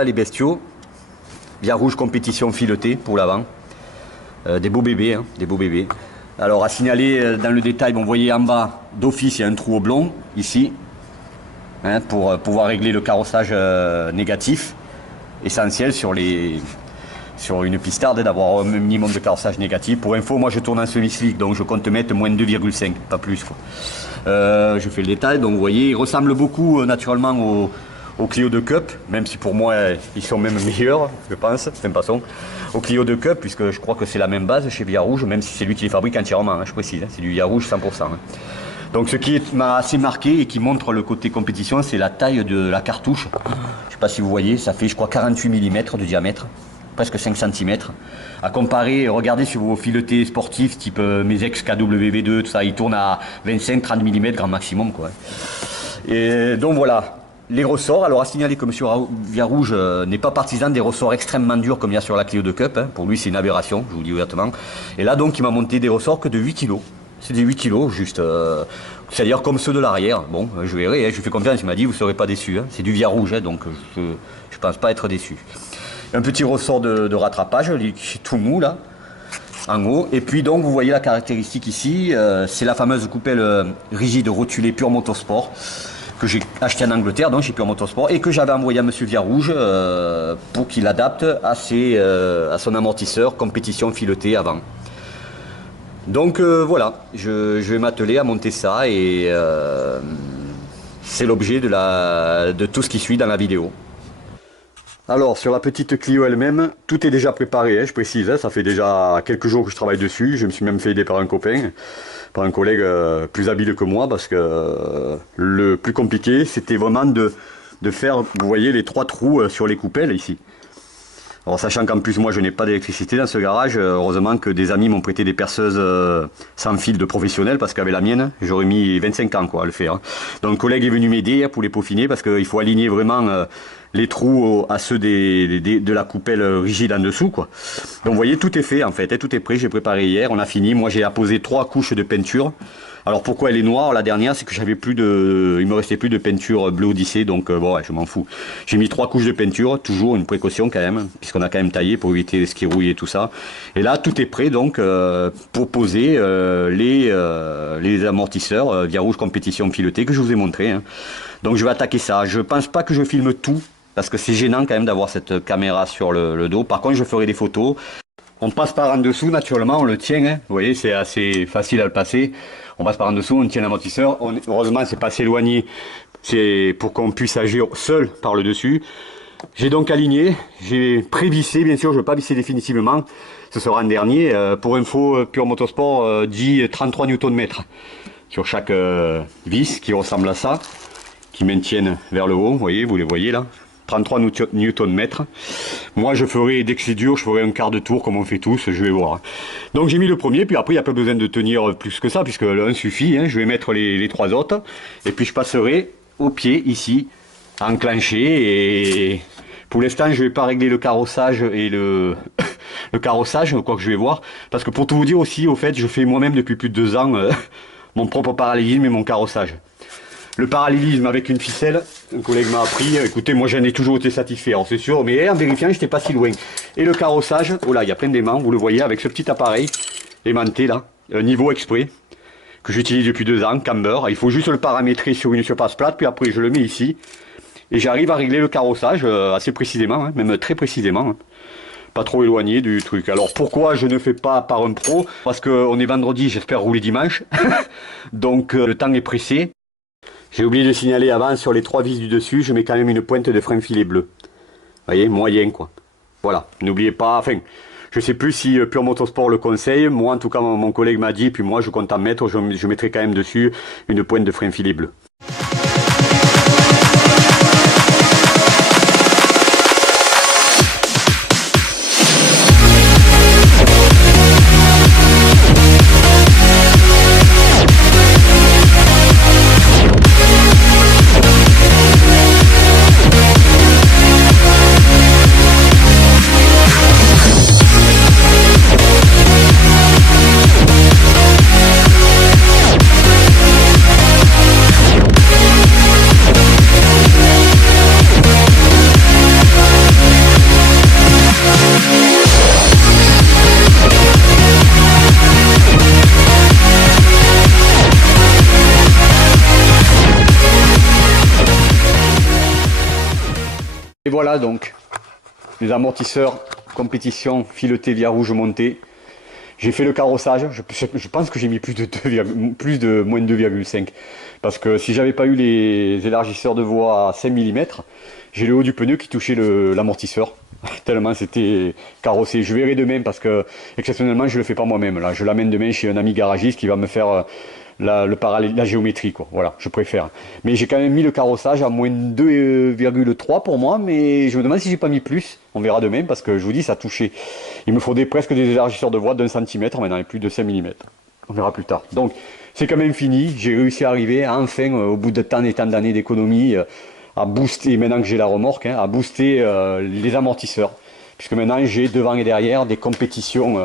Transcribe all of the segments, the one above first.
voilà les bestiaux. Via rouge compétition filetée pour l'avant. Des beaux bébés, hein, des beaux bébés. Alors à signaler dans le détail, bon, vous voyez en bas d'office il y a un trou oblong ici, hein, pour pouvoir régler le carrossage négatif. Essentiel sur une pistarde d'avoir un minimum de carrossage négatif. Pour info, moi je tourne en semi-slick, donc je compte mettre moins de 2,5, pas plus quoi. Je fais le détail, donc vous voyez, il ressemble beaucoup naturellement au Clio de Cup, même si pour moi ils sont même meilleurs, je pense, de même façon, au Clio de Cup, puisque je crois que c'est la même base chez Via Rouge, même si c'est lui qui les fabrique entièrement, hein, je précise, hein, c'est du Via Rouge 100%. Hein. Donc ce qui m'a assez marqué et qui montre le côté compétition, c'est la taille de la cartouche. Je ne sais pas si vous voyez, ça fait je crois 48 mm de diamètre, presque 5 cm. À comparer, regardez sur vos filetés sportifs, type mes ex KWB2, tout ça, ils tournent à 25-30 mm grand maximum, quoi. Et donc voilà. Les ressorts, alors à signaler que M. Via Rouge n'est pas partisan des ressorts extrêmement durs comme il y a sur la Clio de Cup. Hein. Pour lui, c'est une aberration, je vous le dis ouvertement. Et là, donc, il m'a monté des ressorts que de 8 kg. C'est des 8 kg, juste. C'est-à-dire comme ceux de l'arrière. Bon, je verrai, hein, je lui fais confiance, il m'a dit, vous ne serez pas déçus. Hein. C'est du Via Rouge, hein, donc je ne pense pas être déçu. Un petit ressort de rattrapage, tout mou, là, en haut. Et puis, donc, vous voyez la caractéristique ici, c'est la fameuse coupelle rigide rotulée Pure Motorsport, que j'ai acheté en Angleterre, donc chez Pure Motorsport, et que j'avais envoyé à Monsieur Via Rouge pour qu'il adapte à son amortisseur compétition fileté avant. Donc voilà, je vais m'atteler à monter ça et c'est l'objet de tout ce qui suit dans la vidéo. Alors sur la petite Clio elle-même, tout est déjà préparé, hein, je précise, hein, ça fait déjà quelques jours que je travaille dessus, je me suis même fait aider par un copain, par un collègue plus habile que moi, parce que le plus compliqué c'était vraiment de faire, vous voyez les 3 trous sur les coupelles ici. Alors sachant qu'en plus moi je n'ai pas d'électricité dans ce garage, heureusement que des amis m'ont prêté des perceuses sans fil de professionnel, parce qu'avec la mienne j'aurais mis 25 ans quoi, à le faire. Donc le collègue est venu m'aider pour les peaufiner, parce qu'il faut aligner vraiment les trous à ceux de la coupelle rigide en dessous quoi. Donc vous voyez tout est fait en fait, tout est prêt, j'ai préparé hier, on a fini, moi j'ai apposé 3 couches de peinture. Alors pourquoi elle est noire la dernière, c'est que il me restait plus de peinture bleu Odyssée, donc bon ouais, je m'en fous. J'ai mis 3 couches de peinture, toujours une précaution quand même, puisqu'on a quand même taillé pour éviter ce qui rouille et tout ça. Et là tout est prêt donc pour poser les amortisseurs Via Rouge compétition filetée que je vous ai montré. Hein. Donc je vais attaquer ça. Je pense pas que je filme tout, parce que c'est gênant quand même d'avoir cette caméra sur le dos. Par contre je ferai des photos. On passe par en dessous naturellement, on le tient, hein. Vous voyez c'est assez facile à le passer. On passe par en dessous, on tient l'amortisseur, heureusement c'est pas s'éloigner, c'est pour qu'on puisse agir seul par le dessus. J'ai donc aligné, j'ai prévissé, bien sûr je ne vais pas visser définitivement, ce sera un dernier. Pour info, Pure Motorsport dit 33 Nm sur chaque vis qui ressemble à ça, qui maintiennent vers le haut, vous les voyez là. 33 Nm. Moi je ferai, dès que c'est dur, je ferai un quart de tour comme on fait tous, je vais voir. Donc j'ai mis le premier, puis après il n'y a pas besoin de tenir plus que ça, puisque l'un suffit, hein. Je vais mettre les 3 autres, et puis je passerai au pied ici, enclenché, et pour l'instant je ne vais pas régler le carrossage et le carrossage, quoi que je vais voir, parce que pour tout vous dire aussi, au fait, je fais moi-même depuis plus de 2 ans mon propre parallélisme et mon carrossage. Le parallélisme avec une ficelle, un collègue m'a appris, écoutez, moi j'en ai toujours été satisfait, alors c'est sûr, mais en vérifiant, j'étais pas si loin. Et le carrossage, oh là, il y a plein d'aimants, vous le voyez, avec ce petit appareil aimanté là, niveau exprès, que j'utilise depuis 2 ans, camber. Il faut juste le paramétrer sur une surface plate, puis après je le mets ici, et j'arrive à régler le carrossage assez précisément, hein, même très précisément. Hein. Pas trop éloigné du truc. Alors pourquoi je ne fais pas par un pro? Parce qu'on est vendredi, j'espère rouler dimanche, donc le temps est pressé. J'ai oublié de signaler avant, sur les 3 vis du dessus, je mets quand même une pointe de frein filet bleu. Vous voyez, moyen quoi. Voilà, n'oubliez pas, enfin, je sais plus si Pure Motorsport le conseille, moi en tout cas mon collègue m'a dit, puis moi je compte en mettre, je mettrai quand même dessus une pointe de frein filet bleu. Et voilà donc, les amortisseurs compétition fileté via rouge monté. J'ai fait le carrossage, je pense que j'ai mis moins de 2,5. Parce que si j'avais pas eu les élargisseurs de voie à 5 mm, j'ai le haut du pneu qui touchait l'amortisseur. Tellement c'était carrossé. Je verrai demain parce que exceptionnellement je le fais pas moi-même. Là, je l'amène demain chez un ami garagiste qui va me faire la géométrie, quoi. Voilà, je préfère. Mais j'ai quand même mis le carrossage à moins 2,3 pour moi, mais je me demande si j'ai pas mis plus. On verra demain parce que je vous dis, ça touchait. Il me faudrait presque des élargisseurs de voie d'un centimètre maintenant et plus de 5 mm. On verra plus tard. Donc c'est quand même fini. J'ai réussi à arriver enfin, au bout de tant et tant d'années d'économie, à booster, maintenant que j'ai la remorque, à booster les amortisseurs. Puisque maintenant j'ai devant et derrière des compétitions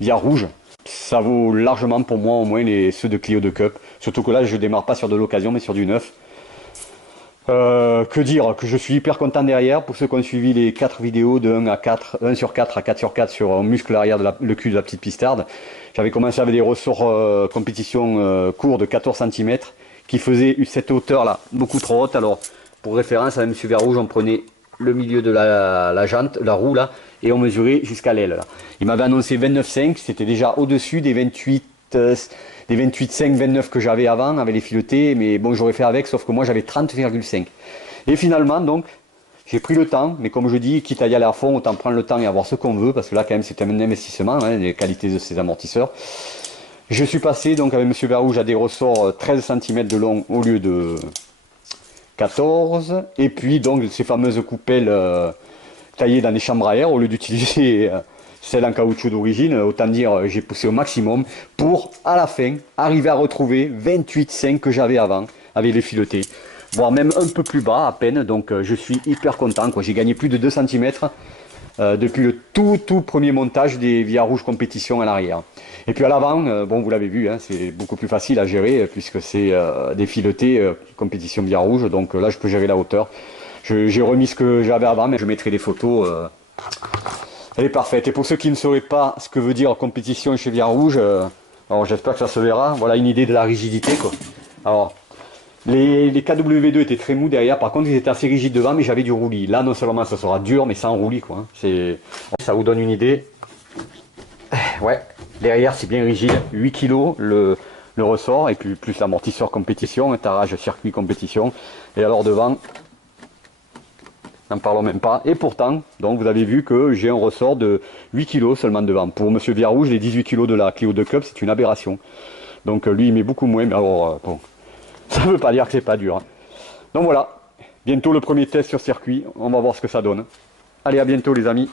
via rouge. Ça vaut largement pour moi au moins ceux de Clio de Cup. Surtout que là je démarre pas sur de l'occasion mais sur du neuf. Que dire, que je suis hyper content derrière. Pour ceux qui ont suivi les 4 vidéos de 1 à 4, 1 sur 4 à 4 sur 4 sur muscle arrière le cul de la petite pistarde. J'avais commencé avec des ressorts compétition courts de 14 cm qui faisaient cette hauteur là beaucoup trop haute. Alors pour référence à M. Verrouge, on prenait le milieu de la jante, la roue là, et on mesurait jusqu'à l'aile. Il m'avait annoncé 29,5, c'était déjà au-dessus des 28,5, 29 que j'avais avant avec les filetés, mais bon j'aurais fait avec, sauf que moi j'avais 30,5. Et finalement donc, j'ai pris le temps, mais comme je dis, quitte à y aller à fond, autant prendre le temps et avoir ce qu'on veut, parce que là quand même c'est un investissement, les qualités de ces amortisseurs. Je suis passé donc avec M. Verrouge à des ressorts 13 cm de long au lieu de 14, et puis donc ces fameuses coupelles taillées dans des chambres à air au lieu d'utiliser celles en caoutchouc d'origine. Autant dire j'ai poussé au maximum pour à la fin arriver à retrouver 28,5 que j'avais avant avec les filetés, voire même un peu plus bas à peine. Donc je suis hyper content, quoi. J'ai gagné plus de 2 cm depuis le tout premier montage des Via Rouge compétition à l'arrière. Et puis à l'avant, bon vous l'avez vu, c'est beaucoup plus facile à gérer puisque c'est des filetés compétition Via Rouge, donc là je peux gérer la hauteur. J'ai remis ce que j'avais avant, mais je mettrai des photos. Elle est parfaite. Et pour ceux qui ne sauraient pas ce que veut dire compétition chez Via Rouge, alors j'espère que ça se verra. Voilà une idée de la rigidité, quoi. Alors les KW2 étaient très mous derrière, par contre ils étaient assez rigides devant, mais j'avais du roulis. Là non seulement ça sera dur, mais sans roulis, quoi. Ça vous donne une idée. Ouais, derrière c'est bien rigide, 8 kg le ressort, et puis plus l'amortisseur compétition, tarage circuit compétition. Et alors devant, n'en parlons même pas. Et pourtant, donc vous avez vu que j'ai un ressort de 8 kg seulement devant. Pour Monsieur Via Rouge, les 18 kg de la Clio de Cup, c'est une aberration. Donc lui il met beaucoup moins, mais alors bon, ça ne veut pas dire que c'est pas dur. Donc voilà, bientôt le premier test sur circuit, on va voir ce que ça donne. Allez, à bientôt les amis.